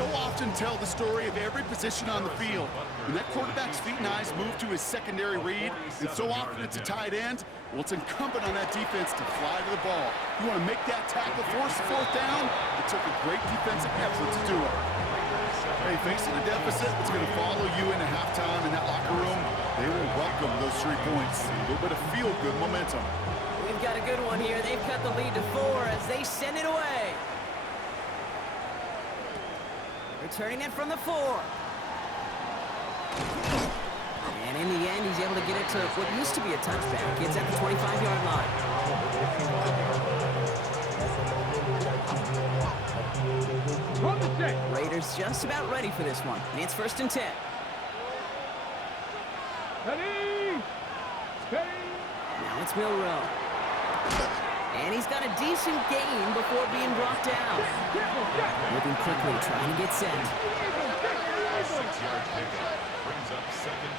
so often tell the story of every position on the field. When that quarterback's feet and eyes move to his secondary read, and so often it's a tight end, well, it's incumbent on that defense to fly to the ball. You want to make that tackle, force the fourth down. It took a great defensive effort to do it. Hey, facing a deficit, it's going to follow you into halftime in that locker room. They will welcome those 3 points. A little bit of feel-good momentum. We've got a good one here. They've cut the lead to 4 as they send it away. Returning it from the 4. And in the end, he's able to get it to what used to be a touchback. It's at the 25-yard line. Raiders just about ready for this one. And it's 1st and 10. Now it's Milroe. And he's got a decent gain before being brought down. Moving quickly, trying to get set.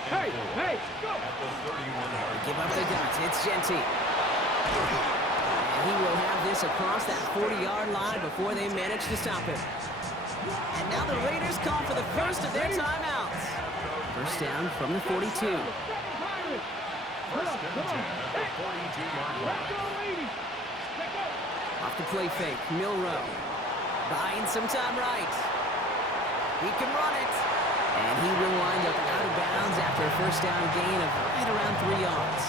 Hey, go! Give up the guts. It's Jeanty. And he will have this across that 40-yard line before they manage to stop him. And now the Raiders call for the first of their timeouts. 1st down from the 42. Off the play fake, Milroe. Buying some time right. He can run it. And he will wind up out of bounds after a 1st down gain of right around 3 yards.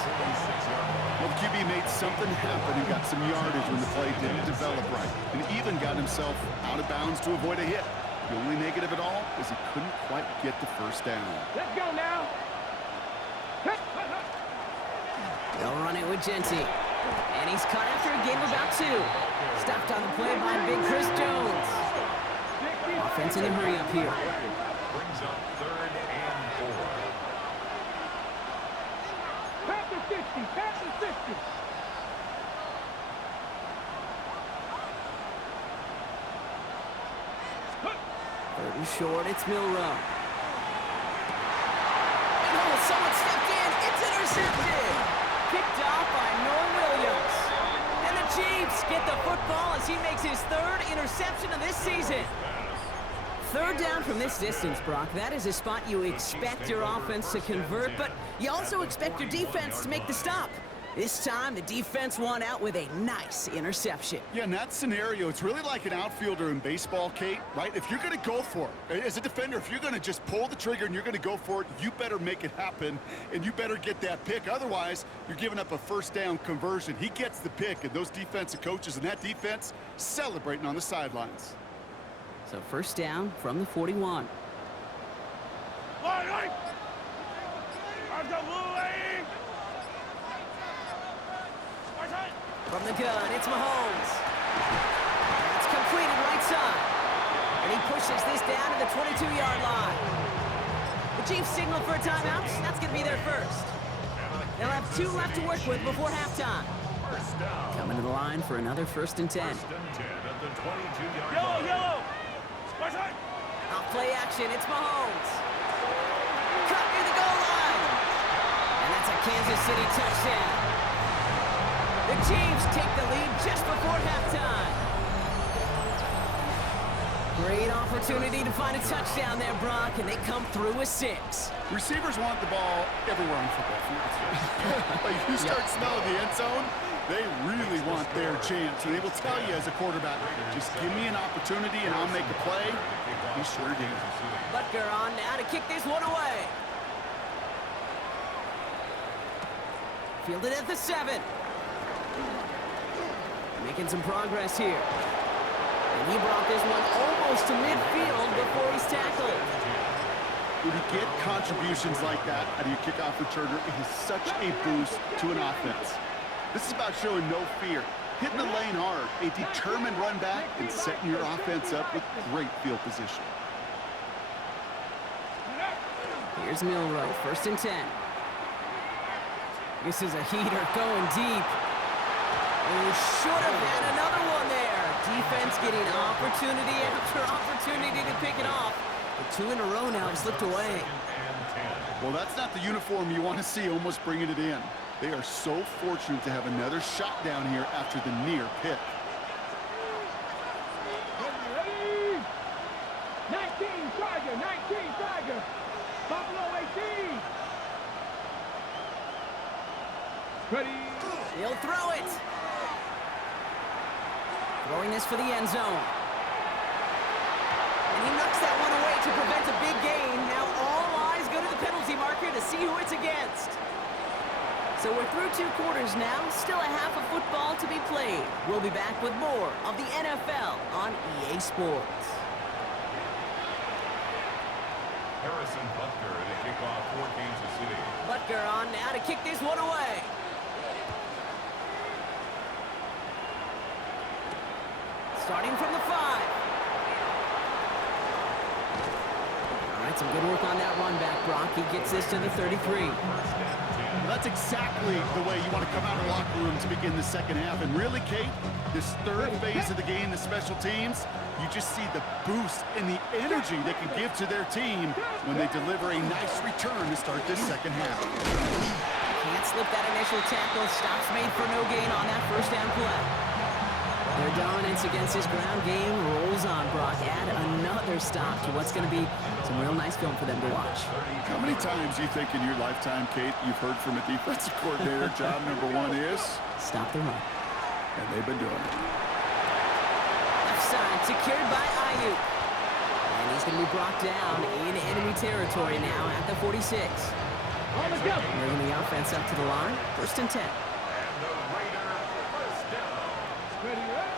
Well, the QB made something happen and got some yardage when the play didn't develop right. And even got himself out of bounds to avoid a hit. The only negative at all is he couldn't quite get the 1st down. Let's go now. They'll run it with Jeanty. And he's caught after a gain of about 2. Stopped on the play by Big Chris Jones. Offense in a hurry up here. Brings up 3rd and 4. Pass the 50, pass the 50. Third and short, it's Milroe. And oh, someone stepped in. It's intercepted. Picked off by Noah Williams. And the Chiefs get the football as he makes his 3rd interception of this season. 3rd down from this distance, Brock. That is a spot you expect your offense to convert, but you also expect your defense to make the stop. This time, the defense won out with a nice interception. Yeah, in that scenario, it's really like an outfielder in baseball, Kate, right? If you're going to go for it, as a defender, if you're going to just pull the trigger and you're going to go for it, you better make it happen, and you better get that pick. Otherwise, you're giving up a 1st down conversion. He gets the pick, and those defensive coaches and that defense celebrating on the sidelines. So 1st down from the 41. From the gun, it's Mahomes. It's completed right side. And he pushes this down to the 22-yard line. The Chiefs signal for a timeout. That's going to be their 1st. They'll have 2 left to work with before halftime. Coming to the line for another 1st and 10. 1st and 10 at the 22-yard line. Yellow! Off play action, it's Mahomes. Cut near the goal line. And that's a Kansas City touchdown. The Chiefs take the lead just before halftime. Great opportunity to find a touchdown there, Brock, and they come through with 6. Receivers want the ball everywhere on the football field. Like, you start smelling the end zone, they really want their chance. And they will tell you as a quarterback, just give me an opportunity and I'll make a play. He sure did. Butker on now to kick this one away. Fielded at the 7. Making some progress here. And he brought this one almost to midfield before he's tackled. When you get contributions like that out of your kickoff returner, it is such a boost to an offense. This is about showing no fear, hitting the lane hard, a determined run back, and setting your offense up with great field position. Here's Milroe, 1st and 10. This is a heater going deep. Oh, should have had another one there. Defense getting opportunity after opportunity to pick it off. The 2 in a row now have slipped away. Well, that's not the uniform you want to see almost bringing it in. They are so fortunate to have another shot down here after the near pick. Ready? Nice. Ready. He'll throw it. Throwing this for the end zone. And he knocks that one away to prevent a big gain. Now all eyes go to the penalty marker to see who it's against. So we're through 2 quarters now. Still a half of football to be played. We'll be back with more of the NFL on EA Sports. Harrison Butker to kick off for Kansas City. Butker on now to kick this one away. Starting from the 5. All right, some good work on that run back, Brock. He gets this to the 33. That's exactly the way you want to come out of the locker room to begin the second half. And really, Kate, this third phase of the game, the special teams, you just see the boost and the energy they can give to their team when they deliver a nice return to start this second half. Can't slip that initial tackle. Stops made for no gain on that first down play. Their dominance against this ground game rolls on, Brock. Add another stop to what's going to be some real nice film for them to watch. How many times do you think in your lifetime, Kate, you've heard from a defensive coordinator, job number 1 is? Stop the run. And they've been doing it. Left side secured by Ayuk. And he's going to be brought down in enemy territory now at the 46. On the go. Bringing the offense up to the line. 1st and 10. Ready, right?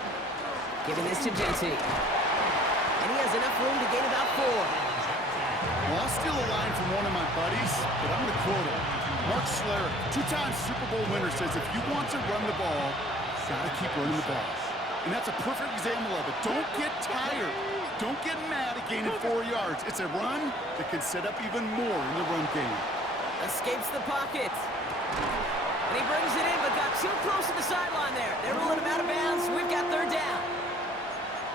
Giving this to Jency. And he has enough room to gain about 4. Well, I'll steal a line from one of my buddies, but I'm going to quote him. Mark Schlereth, 2-time Super Bowl winner, says if you want to run the ball, got to keep running the ball. And that's a perfect example of it. Don't get tired. Don't get mad at gaining 4 yards. It's a run that can set up even more in the run game. Escapes the pocket. And he brings it in, but got too close to the sideline there. They're ruling him out of bounds. We've got 3rd down.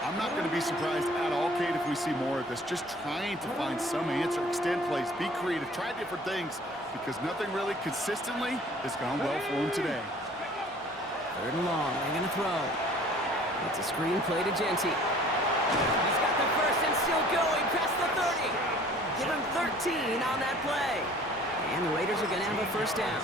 I'm not going to be surprised at all, Kate, if we see more of this. Just trying to find some answer, extend plays, be creative, try different things, because nothing really consistently has gone well for him today. 3rd and long. They're going to throw. It's a screen play to Jency. He's got the first and still going past the 30. Give him 13 on that play. And the Raiders are going to have a 1st down.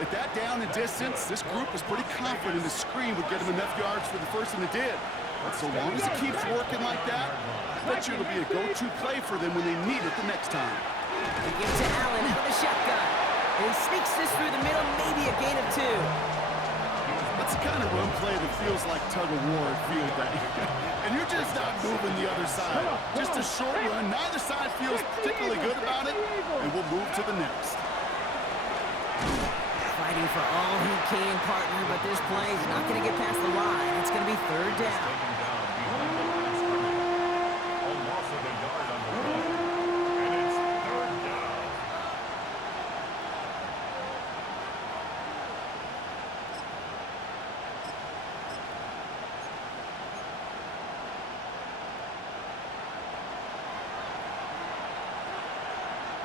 At that down and distance, this group was pretty confident the screen would get him enough yards for the first, and it did. But so long as it keeps working like that, I bet you it'll be a go-to play for them when they need it the next time. They give to Allen out of the shotgun. And he sneaks this through the middle, maybe a gain of 2. That's the kind of run play that feels like tug-of-war at field day. And you're just not moving the other side. Just a short run. Neither side feels particularly good about it, and we'll move to the next. Fighting for all he can, partner, but this play is not going to get past the line. It's going to be 3rd down.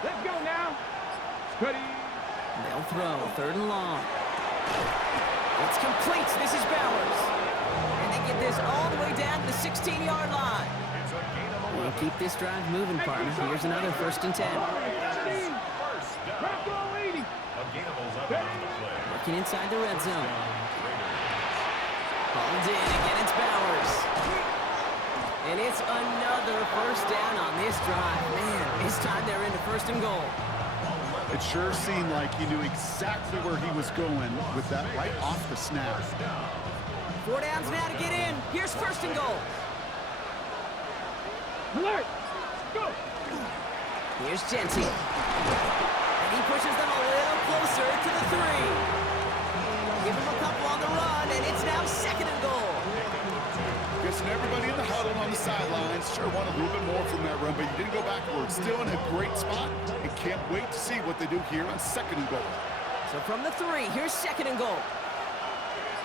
Let's go now. Ready. They'll throw. 3rd and long. It's complete. This is Bowers. And they get this all the way down to the 16-yard line. We'll keep this drive moving, partner. Here's another 1st and 10. Working inside the red zone. Hauled in. Again, it's Bowers. And it's another 1st down on this drive. Man, this time they're into 1st and goal. It sure seemed like he knew exactly where he was going with that right off the snap. 4 downs now to get in. Here's 1st and goal. Alert. Go. Here's Jency. And he pushes them a little closer to the 3. Give him a couple on the run, and it's now 2nd and goal. Guessing everybody in the huddle on the sidelines sure want a little bit more from that run, but you didn't go backwards. Still in a great spot, and can't wait to see what they do here on 2nd and goal. So from the 3, here's 2nd and goal.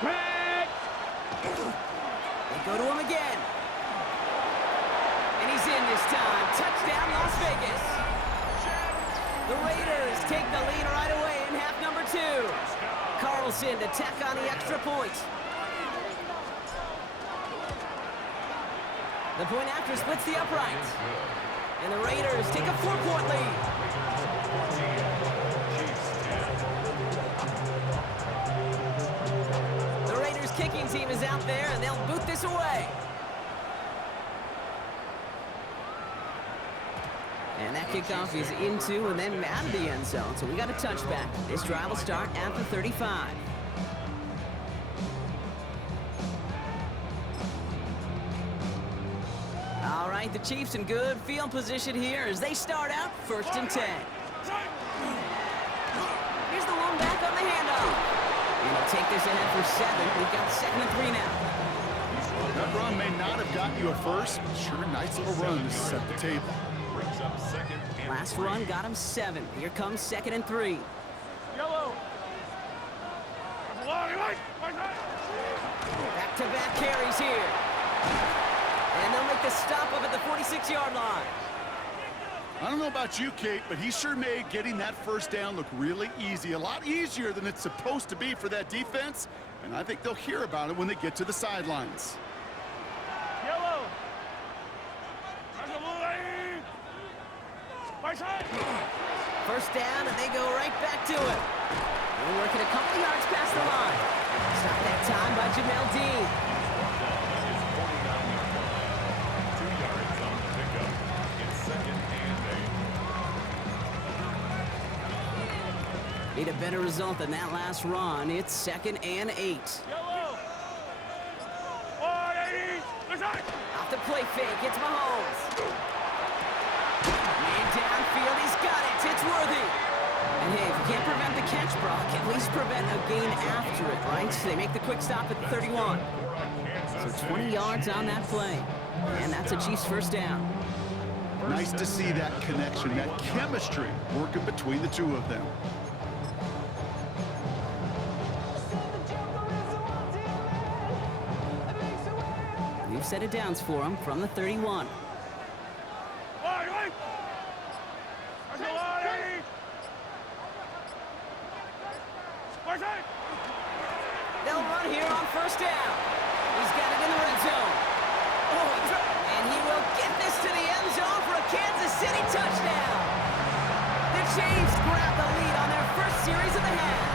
Red. They go to him again. And he's in this time. Touchdown, Las Vegas. The Raiders take the lead right away in half number 2. Carlson to tack on the extra point. The point after splits the upright. And the Raiders take a 4-point lead. kicking team is out there, and they'll boot this away. And that kickoff is into and then out of the end zone. So we got a touchback. This drive will start at the 35. All right, the Chiefs in good field position here as they start out 1st and 10. Here's the one back on the handoff. And he'll take this ahead for 7. We've got 2nd and 3 now. That run may not have gotten you a first, but sure, nice little run to set the table. Brings up 2nd and Last 3. run got him 7. Here comes 2nd and 3. Yellow. Back-to-back carries here. And they'll make the stop up at the 46-yard line. I don't know about you, Kate, but he sure made getting that first down look really easy. A lot easier than it's supposed to be for that defense. And I think they'll hear about it when they get to the sidelines. Yellow. First down, and they go right back to it. They're working a couple of yards past the line. Stop that time by Jamel Dean. His 49-yard line. 2 yards on the pickup. It's 2nd and 8. Need a better result than that last run. It's 2nd and 8. Yellow. Off the play fake, it's Mahomes. Man downfield, he's got it. It's Worthy. And hey, if you can't prevent the catch, Brock, at least prevent a gain after it, right? So they make the quick stop at the 31. So 20 yards on that play. And that's a Chiefs first down. Nice to see that connection, that chemistry working between the two of them. We've set it downs for him from the 31. They'll run here on first down. He's got it in the red zone. And he will get this to the end zone for a Kansas City touchdown. The Chiefs grab the lead on their first series of the half.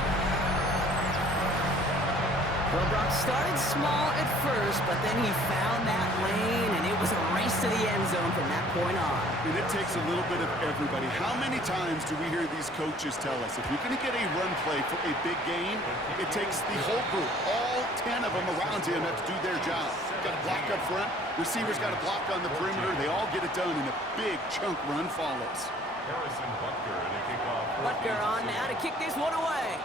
Well, Brock started small at first, but then he found that lane, and it was a race to the end zone from that point on. And it takes a little bit of everybody. How many times do we hear these coaches tell us, if you're going to get a run play for a big gain, it takes the whole group, all 10 of them around him have to do their job. Got to block up front, receivers got to block on the perimeter. They all get it done, and a big chunk run follows. Harrison Butker at a kickoff. Butker on now to kick this one away.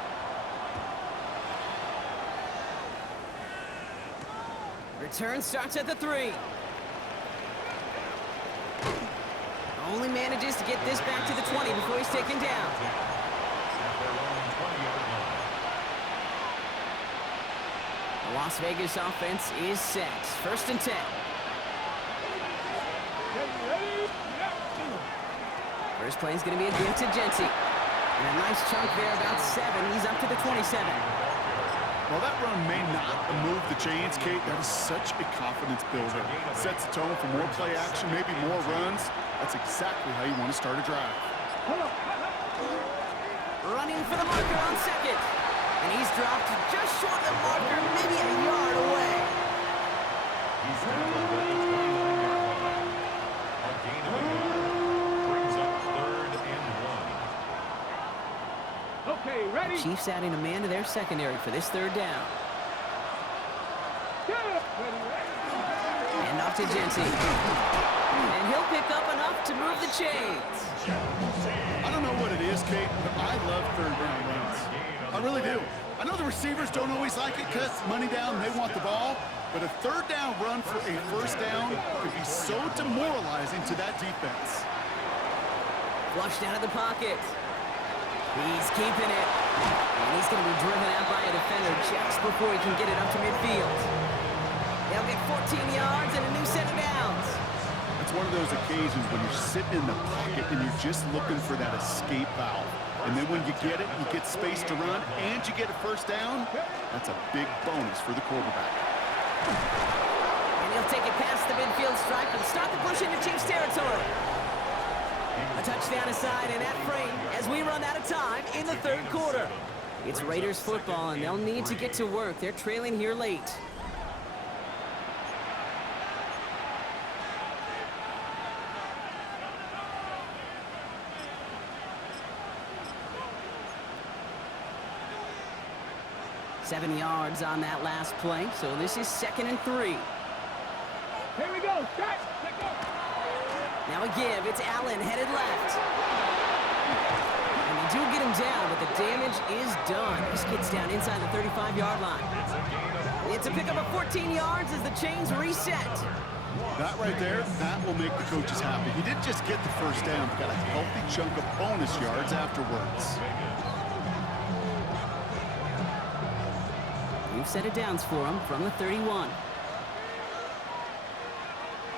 Return starts at the 3. Only manages to get this back to the 20 before he's taken down. At their own 20-yard line. The Las Vegas offense is set. 1st and 10. First play is going to be a gift to Genty. And a nice chunk there, about 7. He's up to the 27. Well, that run may not move the chains, Kate. That is such a confidence builder. Sets the tone for more play action, maybe more runs. That's exactly how you want to start a drive. Running for the marker on 2nd. And he's dropped just short of the marker, maybe a yard away. He's tackled at the 29-yard line. A gain of a yard. Brings up 3rd and 1. Okay, ready? Chiefs adding a man to their secondary for this 3rd down. And off to Genty. And he'll pick up enough to move the chains. I don't know what it is, Kate, but I love 3rd down runs. I really do. I know the receivers don't always like it because money down, they want the ball. But a 3rd down run for a first down could be so demoralizing to that defense. Flushed out of the pocket. He's keeping it. And he's going to be driven out by a defender just before he can get it up to midfield. They'll get 14 yards and a new set of downs. It's one of those occasions when you're sitting in the pocket and you're just looking for that escape valve. And then when you get it, you get space to run, and you get a first down. That's a big bonus for the quarterback. And he'll take it past the midfield stripe and start the push into Chiefs territory. A touchdown aside in that frame as we run out of time in the 3rd quarter. It's Raiders football, and they'll need to get to work. They're trailing here late. Seven yards on that last play, so this is 2nd and 3. Here we go. Start. Let go. Now a give. It's Allen headed left. And they do get him down, but the damage is done. This gets down inside the 35-yard line. It's a pickup of 14 yards as the chains reset. That right there, that will make the coaches happy. He didn't just get the first down, but got a healthy chunk of bonus yards afterwards. We've set it downs for him from the 31.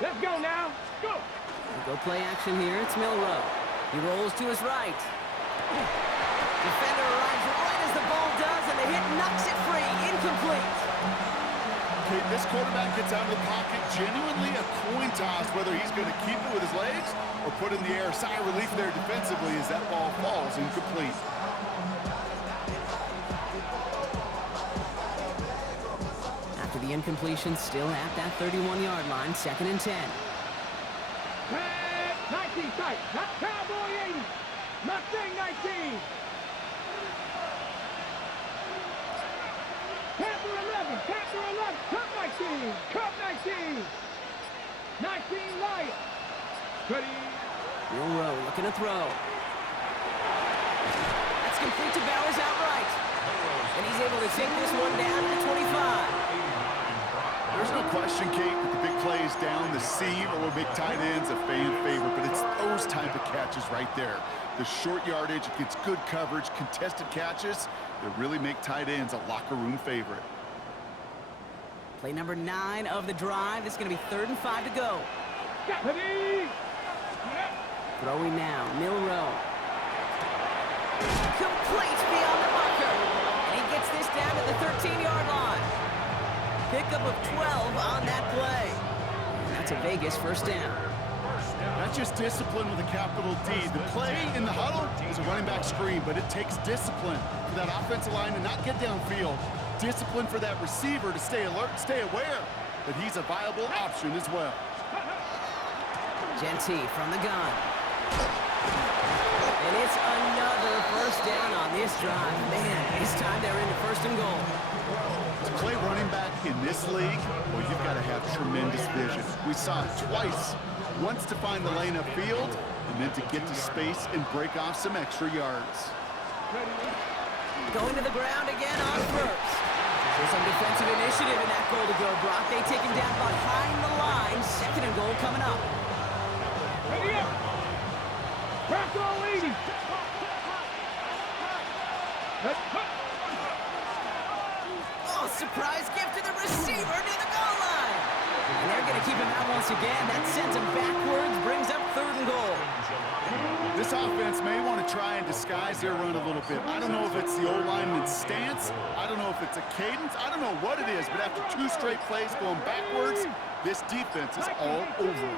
Let's go now. Go. Go play action here. It's Milroe. He rolls to his right. Defender arrives right as the ball does, and the hit knocks it free. Incomplete. Okay, this quarterback gets out of the pocket. Genuinely a coin toss whether he's going to keep it with his legs or put it in the air. Sigh of relief there defensively as that ball falls incomplete. After the incompletion, still at that 31-yard line, 2nd and 10. 19 tight. Not Cowboy 80. Mustang 19. Panther 11. Panther 11. Cup 19. Cup 19. 19 Lion. Ready. Milroe looking to throw. That's complete to Bowers outright. And he's able to take this one down to the 25. There's no question, Kate, that the big plays down the seam or will make tight ends a fan favorite, but it's those type of catches right there. The short yardage, it gets good coverage, contested catches that really make tight ends a locker room favorite. Play number 9 of the drive. It's going to be 3rd and 5 to go. Ready. Throwing now, Milroe. Complete beyond the marker. And he gets this down to the 13-yard line. Pickup of 12 on that play. That's a Vegas first down. That's just discipline with a capital D. The play in the huddle is a running back screen, but it takes discipline for that offensive line to not get downfield. Discipline for that receiver to stay alert, stay aware that he's a viable option as well. Genty from the gun. And it's another first down on this drive. Man, this time they're into 1st and goal. To play running back in this league, well, you've got to have tremendous vision. We saw it twice. Once to find the lane upfield, and then to get to space and break off some extra yards. Going to the ground again on 1st. So some defensive initiative in that goal to go, Brock. They take him down behind the line. 2nd and goal coming up. Ready up. Crack all 80. Oh, surprise gift to the receiver near the goal line. And they're going to keep him out once again. That sends him backwards, brings up 3rd and goal. This offense may want to try and disguise their run a little bit. I don't know if it's the O-lineman's stance. I don't know if it's a cadence. I don't know what it is, but after 2 straight plays going backwards, this defense is all over.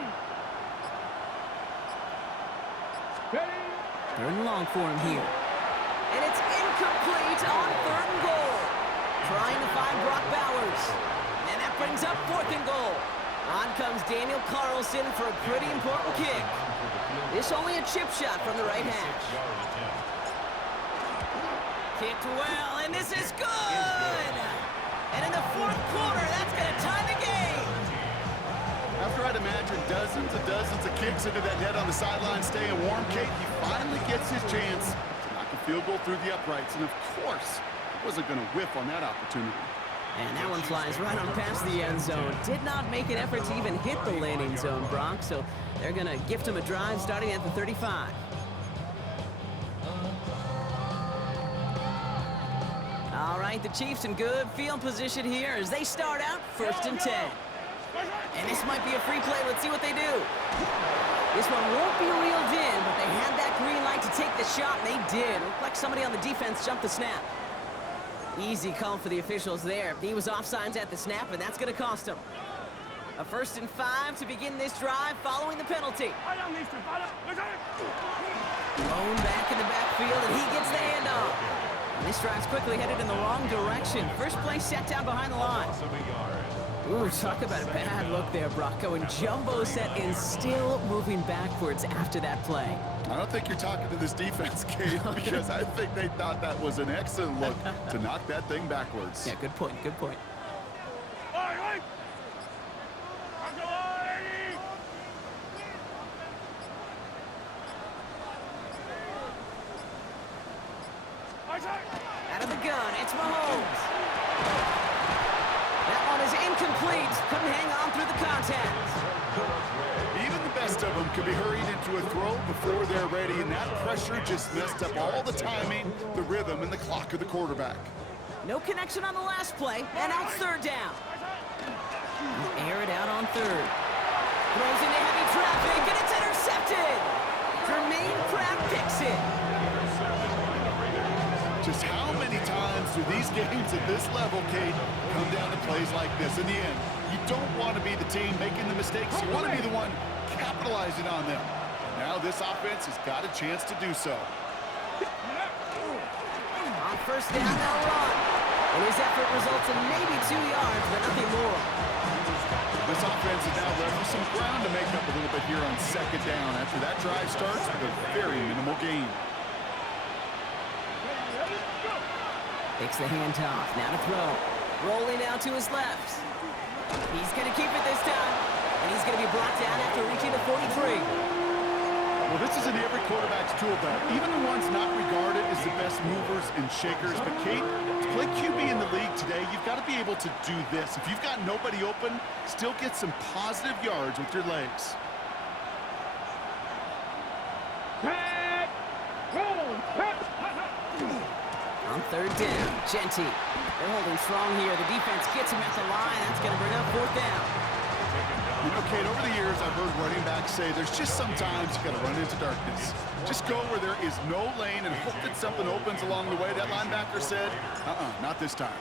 3rd and long for him here. And it's incomplete on 3rd and goal. Trying to find Brock Bowers. And that brings up 4th and goal. On comes Daniel Carlson for a pretty important kick. This only a chip shot from the right hash. Kicked well, and this is good! And in the 4th quarter, that's going to tie the game. After I'd imagine dozens and dozens of kicks into that net on the sideline staying warm, Kate, he finally gets his chance to knock a field goal through the uprights. And of course, he wasn't going to whiff on that opportunity. And that one flies right on past the end zone. Did not make an effort to even hit the landing zone, Brock. So they're going to gift him a drive starting at the 35. All right, the Chiefs in good field position here as they start out 1st and 10. And this might be a free play. Let's see what they do. This one won't be reeled in, but they had that green light to take the shot, and they did. Looked like somebody on the defense jumped the snap. Easy call for the officials there. He was offsides at the snap, and that's going to cost him. A 1st and 5 to begin this drive following the penalty. Blown back in the backfield, and he gets the handoff. And this drive's quickly headed in the wrong direction. First play set down behind the line. Loss of a yard. Ooh, talk about a bad look there, Brock. Going jumbo set and still moving backwards after that play. I don't think you're talking to this defense, Kate, because I think they thought that was an excellent look to knock that thing backwards. Yeah, good point, good point. Out of the gun, it's Mahomes. That one is incomplete. Couldn't hang on through the contact. Even the best of them could be hurried into a throw before they're ready, and that pressure just messed up all the timing, the rhythm, and the clock of the quarterback. No connection on the last play, and out third down. Air it out on third. Throws into heavy traffic, and it's intercepted. Jermaine Pratt picks it. Just how many times do these games at this level, Kate, come down to plays like this? In the end, you don't want to be the team making the mistakes. You want to be the one capitalizing on them. Now this offense has got a chance to do so. On first down, they'll run. And his effort results in maybe 2 yards, but nothing more. This offense is now left with some ground to make up a little bit here on second down after that drive starts with a very minimal gain. Takes the handoff, now to throw. Rolling out to his left. He's going to keep it this time. And he's going to be brought down after reaching the 43. Well, this is in every quarterback's tool belt, even the ones not regarded as the best movers and shakers. But, Kate, to play QB in the league today, you've got to be able to do this. If you've got nobody open, still get some positive yards with your legs. Pat, roll, pat. On third down, Genty. They're holding strong here. The defense gets him at the line. That's going to bring up fourth down. You know, Kate, over the years, I've heard running backs say there's just sometimes you got to run into darkness. Just go where there is no lane and hope that something opens along the way. That linebacker said, not this time.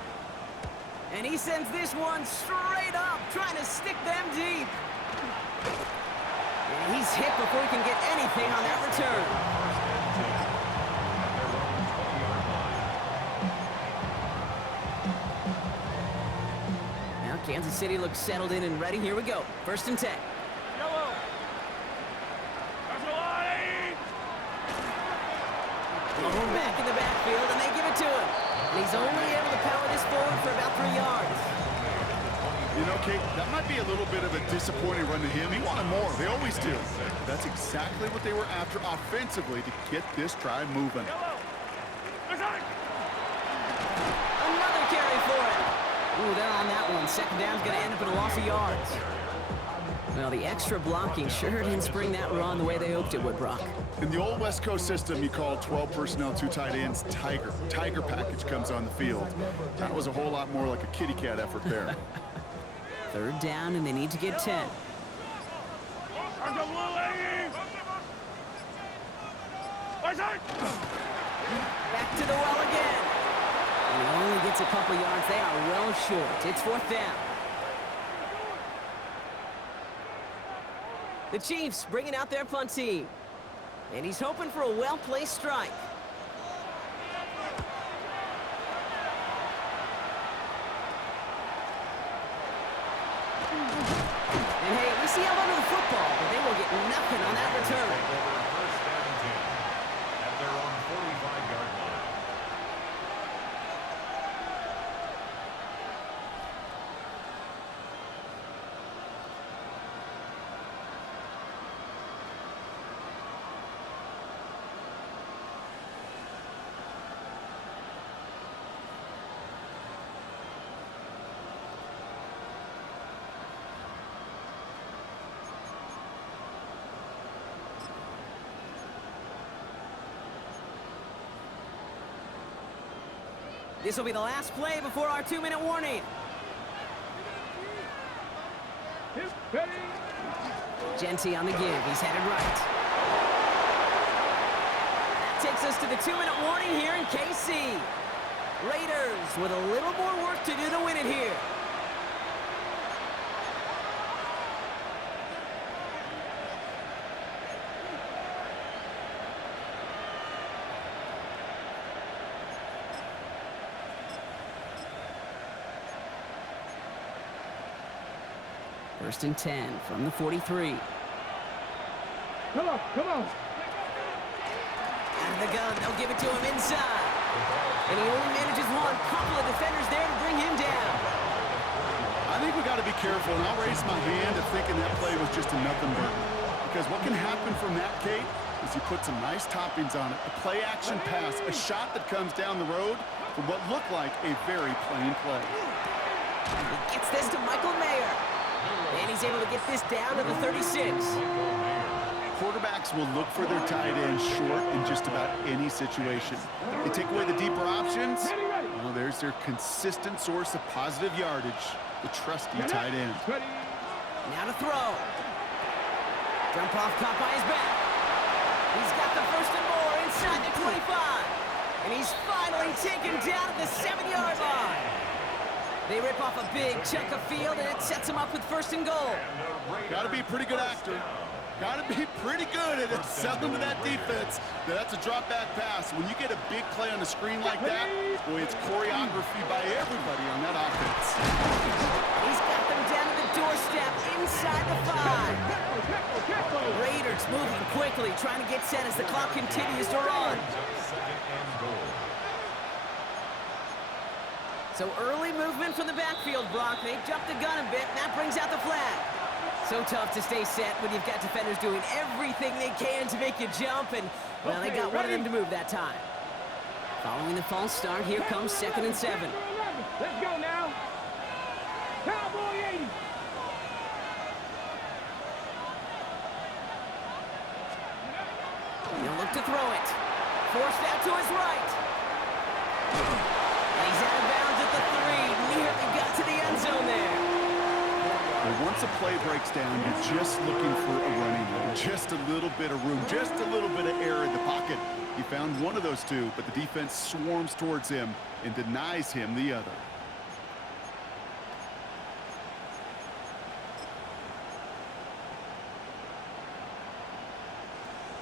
And he sends this one straight up, trying to stick them deep. And he's hit before he can get anything on that return. Kansas City looks settled in and ready. Here we go. First and 10. Going back in the backfield, and they give it to him. And he's only able to power this forward for about 3 yards. You know, Kate, that might be a little bit of a disappointing run to him. He wanted more. They always do. That's exactly what they were after offensively to get this drive moving. Another carry for it. Ooh, they're on that one. Second down's going to end up in a loss of yards. Well, the extra blocking sure didn't spring that run the way they hoped it would, Brock. In the old West Coast system, you call 12 personnel, 2 tight ends, Tiger. Tiger package comes on the field. That was a whole lot more like a kitty cat effort there. Third down, and they need to get 10. Back to the well again. And he only gets a couple yards. They are well short. It's fourth down. The Chiefs bringing out their punt team. And he's hoping for a well-placed strike. And hey, we see him under the football, but they will get nothing on that return. First down and 10 at their own 45-yard line. This will be the last play before our 2-minute warning. Genty on the give. He's headed right. That takes us to the 2-minute warning here in KC. Raiders with a little more work to do to win it here. First and 10 from the 43. Come on, come on. Out of the gun, they'll give it to him inside. And he only manages one. Couple of defenders there to bring him down. I think we got to be careful, and I'll raise my hand of thinking that play was just a nothing burger. Because what can happen from that, Kate, is you put some nice toppings on it. A play-action pass, a shot that comes down the road from what looked like a very plain play. He gets this to Michael Mayer. And he's able to get this down to the 36. Quarterbacks will look for their tight end short in just about any situation. They take away the deeper options. Well, there's their consistent source of positive yardage, the trusty tight end. Now to throw. Jump off caught by his back. He's got the first and more inside the 25. And he's finally taken down at the 7-yard line. They rip off a big chunk of field, and it sets him up with first and goal. Got to be a pretty good actor. Got to be pretty good at selling to that defense. That's a drop back pass. When you get a big play on the screen like that, boy, it's choreography by everybody on that offense. He's got them down to the doorstep inside the 5. Raiders moving quickly, trying to get set as the clock continues to run. So early movement from the backfield, Brock. They jumped the gun a bit, and that brings out the flag. So tough to stay set when you've got defenders doing everything they can to make you jump, and, well, they got one of them to move that time. Following the false start, here comes 2nd and 7. Let's go now. Cowboy 80. He'll look to throw it. Forced out to his right. And he's out of bounds at the 3. Nearly got to the end zone there. Well, once a play breaks down, you're just looking for a running lane. Just a little bit of room, just a little bit of air in the pocket. He found one of those two, but the defense swarms towards him and denies him the other.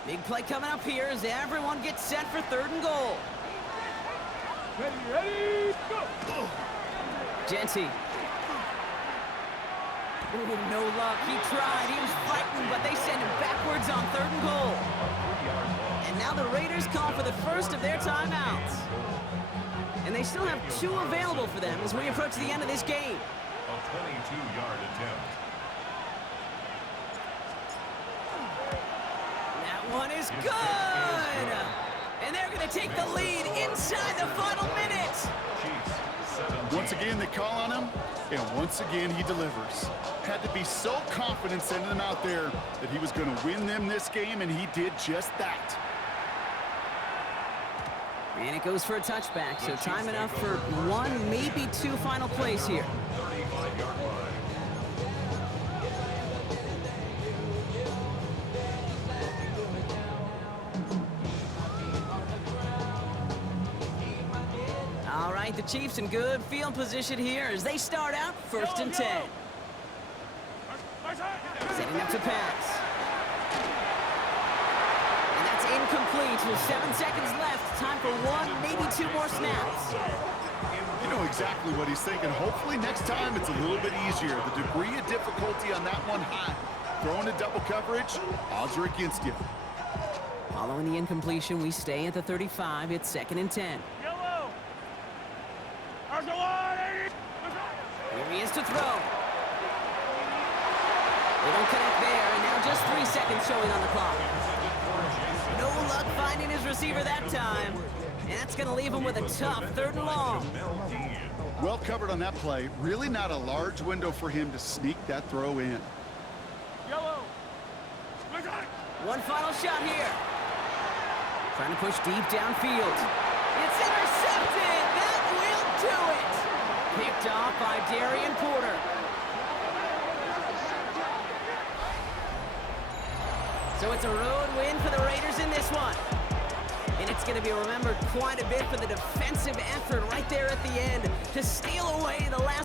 Big play coming up here as everyone gets set for 3rd and goal. Ready, go! Genty. Ooh, no luck. He tried. He was fighting, but they send him backwards on 3rd and goal. And now the Raiders call for the first of their timeouts. And they still have 2 available for them as we approach the end of this game. A 22-yard attempt. That one is good! And they're going to take the lead inside the final minute. Chiefs, 17. Once again, they call on him, and once again, he delivers. Had to be so confident sending him out there that he was going to win them this game, and he did just that. And it goes for a touchback, so time enough for 1, maybe 2 final plays here. 35-yard line. All right, the Chiefs in good field position here as they start out 1st and 10. Setting up to pass. And that's incomplete with 7 seconds left. Time for 1, maybe 2 more snaps. You know exactly what he's thinking. Hopefully next time it's a little bit easier. The degree of difficulty on that one high. Throwing a double coverage, odds are against you. Following the incompletion, we stay at the 35. It's 2nd and 10. Here he is to throw. They don't connect there, and now just 3 seconds showing on the clock. No luck finding his receiver that time. And that's going to leave him with a tough 3rd and long. Well covered on that play. Really not a large window for him to sneak that throw in. One final shot here. Trying to push deep downfield. It's intercepted. That will do it. Picked off by Darian Porter. So it's a road win for the Raiders in this one. And it's going to be remembered quite a bit for the defensive effort right there at the end to steal away the last